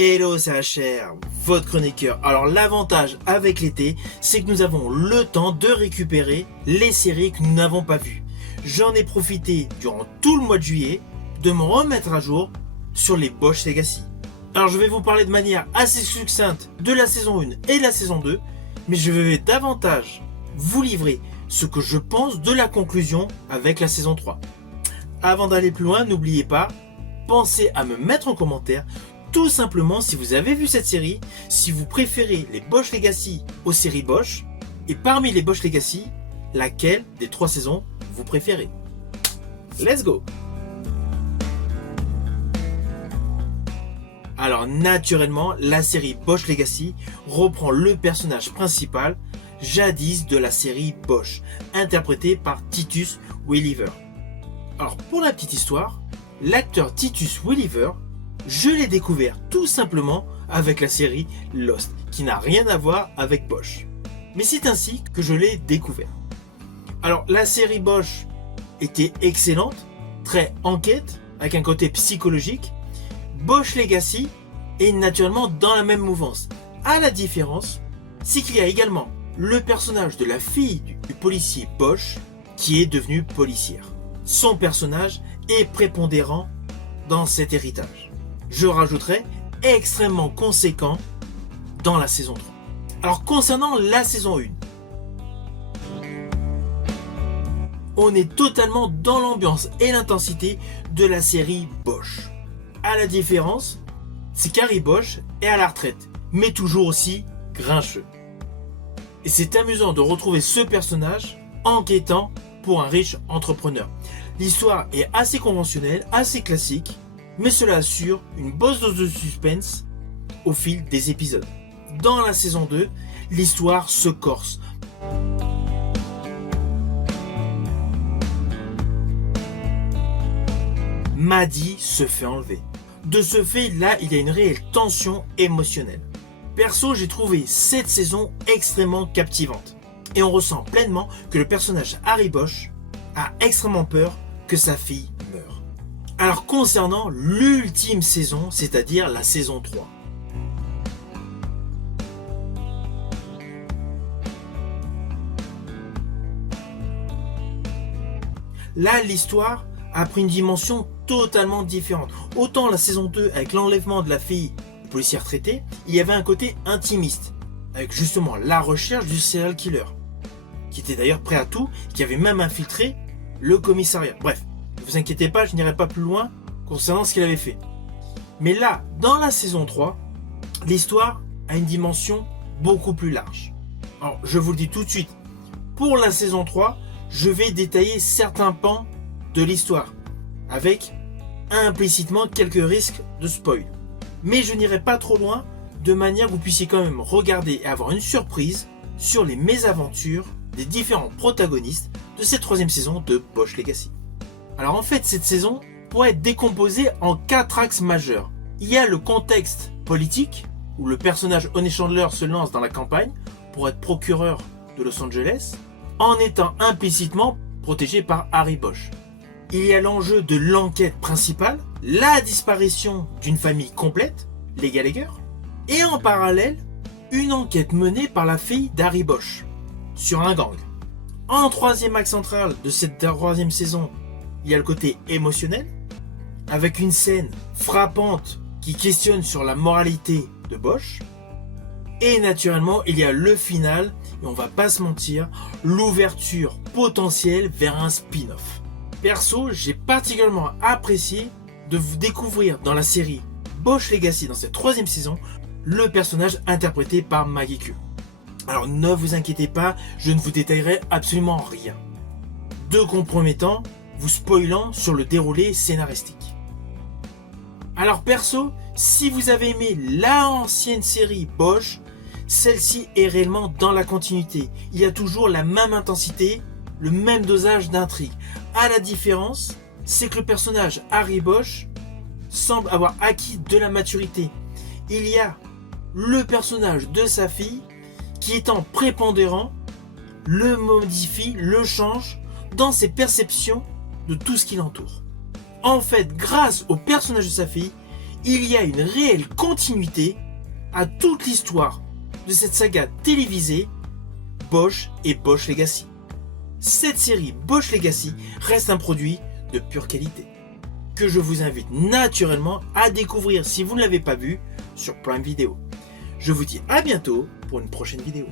Hello, c'est HR, votre chroniqueur. Alors l'avantage avec l'été, c'est que nous avons le temps de récupérer les séries que nous n'avons pas vues. J'en ai profité durant tout le mois de juillet de me remettre à jour sur les Bosch Legacy. Alors je vais vous parler de manière assez succincte de la saison 1 et de la saison 2, mais je vais davantage vous livrer ce que je pense de la conclusion avec la saison 3. Avant d'aller plus loin, n'oubliez pas, pensez à me mettre en commentaire tout simplement si vous avez vu cette série, si vous préférez les Bosch Legacy aux séries Bosch, et parmi les Bosch Legacy, laquelle des 3 saisons vous préférez. Let's go! Alors naturellement, la série Bosch Legacy reprend le personnage principal, jadis de la série Bosch, interprété par Titus Welliver. Alors pour la petite histoire, l'acteur Titus Welliver, je l'ai découvert tout simplement avec la série Lost, qui n'a rien à voir avec Bosch. Mais c'est ainsi que je l'ai découvert. Alors la série Bosch était excellente, très enquête, avec un côté psychologique. Bosch Legacy est naturellement dans la même mouvance. À la différence, c'est qu'il y a également le personnage de la fille du policier Bosch qui est devenue policière. Son personnage est prépondérant dans cet héritage. Je rajouterai extrêmement conséquent dans la saison 3. Alors concernant la saison 1, on est totalement dans l'ambiance et l'intensité de la série Bosch. À la différence, c'est qu'Harry Bosch est à la retraite, mais toujours aussi grincheux. Et c'est amusant de retrouver ce personnage enquêtant pour un riche entrepreneur. L'histoire est assez conventionnelle, assez classique, mais cela assure une bonne dose de suspense au fil des épisodes. Dans la saison 2, l'histoire se corse. Maddie se fait enlever. De ce fait, là, il y a une réelle tension émotionnelle. Perso, j'ai trouvé cette saison extrêmement captivante. Et on ressent pleinement que le personnage Harry Bosch a extrêmement peur que sa fille meure. Alors concernant l'ultime saison, c'est-à-dire la saison 3. Là, l'histoire a pris une dimension totalement différente. Autant la saison 2, avec l'enlèvement de la fille du policier retraité, il y avait un côté intimiste, avec justement la recherche du serial killer, qui était d'ailleurs prêt à tout, qui avait même infiltré le commissariat. Bref, ne vous inquiétez pas, je n'irai pas plus loin concernant ce qu'il avait fait. Mais là, dans la saison 3, l'histoire a une dimension beaucoup plus large. Alors, je vous le dis tout de suite, pour la saison 3, je vais détailler certains pans de l'histoire, avec implicitement quelques risques de spoil. Mais je n'irai pas trop loin, de manière que vous puissiez quand même regarder et avoir une surprise sur les mésaventures des différents protagonistes de cette 3e saison de Bosch Legacy. Alors en fait, cette saison pourrait être décomposée en 4 axes majeurs. Il y a le contexte politique, où le personnage Honey Chandler se lance dans la campagne pour être procureur de Los Angeles, en étant implicitement protégé par Harry Bosch. Il y a l'enjeu de l'enquête principale, la disparition d'une famille complète, les Gallagher, et en parallèle, une enquête menée par la fille d'Harry Bosch sur un gang. En 3e axe central de cette 3e saison, il y a le côté émotionnel, avec une scène frappante qui questionne sur la moralité de Bosch. Et naturellement, il y a le final, et on va pas se mentir, l'ouverture potentielle vers un spin-off. Perso, j'ai particulièrement apprécié de vous découvrir dans la série Bosch Legacy, dans cette 3e saison, le personnage interprété par Maggie Q. Alors ne vous inquiétez pas, je ne vous détaillerai absolument rien de compromettant, vous spoilant sur le déroulé scénaristique. Alors perso, si vous avez aimé la ancienne série Bosch, celle-ci est réellement dans la continuité. Il y a toujours la même intensité, le même dosage d'intrigue. À la différence, c'est que le personnage Harry Bosch semble avoir acquis de la maturité. Il y a le personnage de sa fille qui, étant prépondérant, le modifie, le change dans ses perceptions de tout ce qui l'entoure. En fait, grâce au personnage de sa fille, il y a une réelle continuité à toute l'histoire de cette saga télévisée Bosch et Bosch Legacy. Cette série Bosch Legacy reste un produit de pure qualité, que je vous invite naturellement à découvrir si vous ne l'avez pas vu sur Prime Video. Je vous dis à bientôt pour une prochaine vidéo.